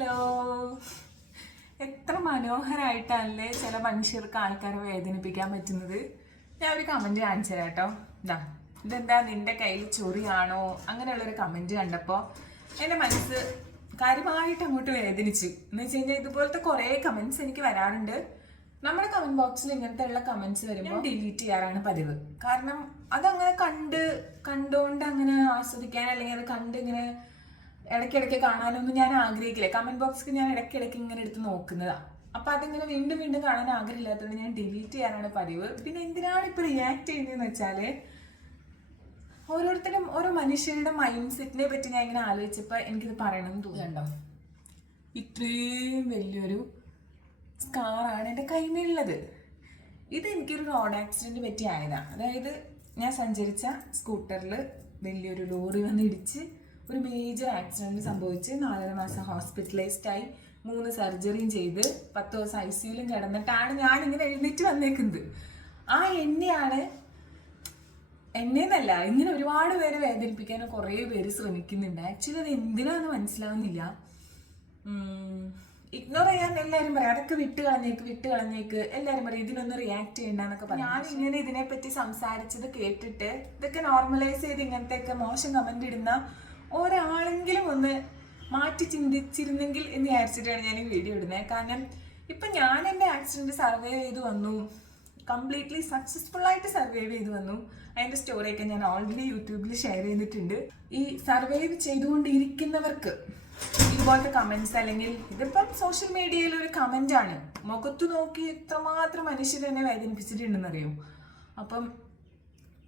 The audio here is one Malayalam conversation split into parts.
ഹലോ. എത്ര മനോഹരമായിട്ടല്ലേ ചില മനുഷ്യർക്ക് ആൾക്കാരെ വേദനിപ്പിക്കാൻ പറ്റുന്നത്. ഞാൻ ഒരു കമന്റ് കാണിച്ചു തരാം കേട്ടോ. ഇതെന്താ നിന്റെ കയ്യിൽ ചൊറിയാണോ അങ്ങനെയുള്ളൊരു കമന്റ് കണ്ടപ്പോൾ എൻ്റെ മനസ്സ് കാര്യമായിട്ട് അങ്ങോട്ട് വേദനിച്ചു. എന്ന് വെച്ച് കഴിഞ്ഞാൽ ഇതുപോലത്തെ കുറേ കമന്റ്സ് എനിക്ക് വരാറുണ്ട്. നമ്മുടെ കമന്റ് ബോക്സിൽ ഇങ്ങനത്തെ ഉള്ള കമന്റ്സ് വരുമ്പോൾ ഡിലീറ്റ് ചെയ്യാറാണ് പതിവ്. കാരണം അതങ്ങനെ കണ്ടുകൊണ്ട് അങ്ങനെ ആസ്വദിക്കാൻ അല്ലെങ്കിൽ അത് കണ്ട് ഇങ്ങനെ ഇടയ്ക്കിടയ്ക്ക് കാണാനൊന്നും ഞാൻ ആഗ്രഹിക്കില്ല. കമന്റ് ബോക്സിൽ ഞാൻ ഇടയ്ക്കിടയ്ക്ക് ഇങ്ങനെ എടുത്ത് നോക്കുന്നതാണ്. അപ്പം അതിങ്ങനെ വീണ്ടും വീണ്ടും കാണാൻ ആഗ്രഹമില്ലാത്തതുകൊണ്ട് ഞാൻ ഡിലീറ്റ് ചെയ്യാനാണ് പതിവ്. പിന്നെ എന്തിനാണ് ഇപ്പം റിയാക്ട് ചെയ്യുന്നതെന്ന് വെച്ചാൽ ഓരോരുത്തരും ഓരോ മനുഷ്യരുടെ മൈൻഡ് സെറ്റിനെ പറ്റി ഞാൻ ഇങ്ങനെ ആലോചിച്ചപ്പോൾ എനിക്കിത് പറയണമെന്ന് തോന്നുന്നുണ്ടോ. ഇത്രയും വലിയൊരു സ്കാറാണ് എൻ്റെ കൈമേലുള്ളത്. ഇത് എനിക്കൊരു റോഡ് ആക്സിഡൻറ്റ് പറ്റി ആയതാണ്. അതായത് ഞാൻ സഞ്ചരിച്ച സ്കൂട്ടറിൽ വലിയൊരു ലോറി വന്ന് ഇടിച്ച് ഒരു മേജർ ആക്സിഡൻറ്റ് സംഭവിച്ച് 4 മാസം ഹോസ്പിറ്റലൈസ്ഡായി 3 സർജറിയും ചെയ്ത് 10 ദിവസം ICUലും കിടന്നിട്ടാണ് ഞാനിങ്ങനെ എഴുന്നേറ്റ് വന്നേക്കുന്നത്. ആ എന്നെന്നല്ല ഇങ്ങനെ ഒരുപാട് പേരെ വേദനിപ്പിക്കാൻ കുറേ പേര് ശ്രമിക്കുന്നുണ്ട്. ആക്ച്വലി അത് എന്തിനാന്ന് മനസ്സിലാവുന്നില്ല. ഇഗ്നോർ ചെയ്യാൻ എല്ലാവരും പറയും, അതൊക്കെ വിട്ട് കളഞ്ഞേക്ക് എല്ലാവരും പറയും, ഇതിനൊന്നും റിയാക്ട് ചെയ്യണ്ടെന്നൊക്കെ പറയും. ഞാൻ ഇങ്ങനെ ഇതിനെപ്പറ്റി സംസാരിച്ചത് കേട്ടിട്ട് ഇതൊക്കെ നോർമലൈസ് ചെയ്ത് ഇങ്ങനത്തെയൊക്കെ മോശം കമന്റ് ഇടുന്ന ഒരാളെങ്കിലും ഒന്ന് മാറ്റി ചിന്തിച്ചിരുന്നെങ്കിൽ എന്ന് വിചാരിച്ചിട്ടാണ് ഞാൻ ഈ വീഡിയോ ഇടുന്നത്. കാരണം ഇപ്പം ഞാൻ എൻ്റെ ആക്സിഡൻറ്റ് സർവൈവ് ചെയ്ത് വന്നു, കംപ്ലീറ്റ്ലി സക്സസ്ഫുൾ ആയിട്ട് സർവൈവ് ചെയ്ത് വന്നു. അതിൻ്റെ സ്റ്റോറിയൊക്കെ ഞാൻ ഓൾറെഡി യൂട്യൂബിൽ ഷെയർ ചെയ്തിട്ടുണ്ട്. ഈ സർവൈവ് ചെയ്തുകൊണ്ടിരിക്കുന്നവർക്ക് ഇതുപോലത്തെ കമന്റ്സ്, അല്ലെങ്കിൽ ഇതിപ്പം സോഷ്യൽ മീഡിയയിൽ ഒരു കമന്റ് ആണ്, മുഖത്ത് നോക്കി എത്രമാത്രം മനുഷ്യർ എന്നെ വേദനിപ്പിച്ചിട്ടുണ്ടെന്നറിയോ. അപ്പം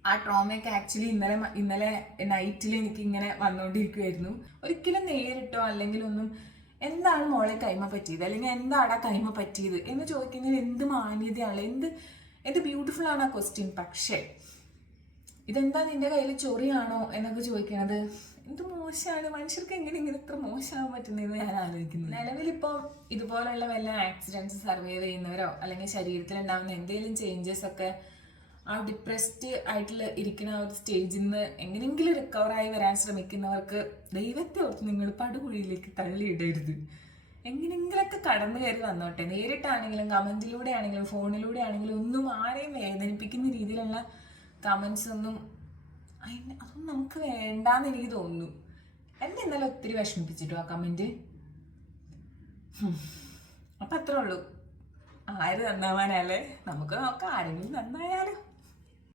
ആ ട്രോമയൊക്കെ ആക്ച്വലി ഇന്നലെ നൈറ്റിൽ എനിക്ക് ഇങ്ങനെ വന്നുകൊണ്ടിരിക്കുമായിരുന്നു. ഒരിക്കലും നേരിട്ടോ അല്ലെങ്കിൽ ഒന്നും എന്താണ് മോളെ കൈമ പറ്റിയത് അല്ലെങ്കിൽ എന്താടാ കൈമ പറ്റിയത് എന്ന് ചോദിക്കുന്നതിൽ എന്ത് മാന്യതയാണ്, എന്ത് ബ്യൂട്ടിഫുൾ ആണ് ആ ക്വസ്റ്റ്യൻ. പക്ഷേ ഇതെന്താ നിന്റെ കയ്യിൽ ചൊറിയാണോ എന്നൊക്കെ ചോദിക്കണത് എന്ത് മോശമാണ്. മനുഷ്യർക്ക് എങ്ങനെ ഇത്ര മോശമാകാൻ പറ്റുന്നതെന്ന് ഞാൻ ആലോചിക്കുന്നു. നിലവിലിപ്പോൾ ഇതുപോലുള്ള വല്ല ആക്സിഡൻറ്റ്സ് സർവൈവ് ചെയ്യുന്നവരോ അല്ലെങ്കിൽ ശരീരത്തിൽ ഉണ്ടാകുന്ന എന്തെങ്കിലും ചേഞ്ചസ് ഒക്കെ ആ ഡിപ്രസ്ഡ് ആയിട്ടുള്ള ഇരിക്കുന്ന ആ ഒരു സ്റ്റേജിൽ നിന്ന് എങ്ങനെയെങ്കിലും റിക്കവറായി വരാൻ ശ്രമിക്കുന്നവർക്ക് ദൈവത്തെ ഓർത്ത് നിങ്ങൾ പടുകുഴിയിലേക്ക് തള്ളിയിടരുത്. എങ്ങനെയെങ്കിലൊക്കെ കടന്നു കയറി വന്നോട്ടെ. നേരിട്ടാണെങ്കിലും കമന്റിലൂടെ ആണെങ്കിലും ഫോണിലൂടെ ആണെങ്കിലും ഒന്നും ആരെയും വേദനിപ്പിക്കുന്ന രീതിയിലുള്ള കമന്റ്സ് ഒന്നും അതൊന്നും നമുക്ക് വേണ്ടാന്ന് എനിക്ക് തോന്നുന്നു. എന്നെ ഇന്നലെ ഒത്തിരി വിഷമിപ്പിച്ചിട്ടു ആ കമന്റ്. അപ്പം അത്രേ ഉള്ളൂ. ആര് നന്നാവാനല്ലേ, നമുക്ക് നോക്കാം ആരെങ്കിലും നന്നായാലും.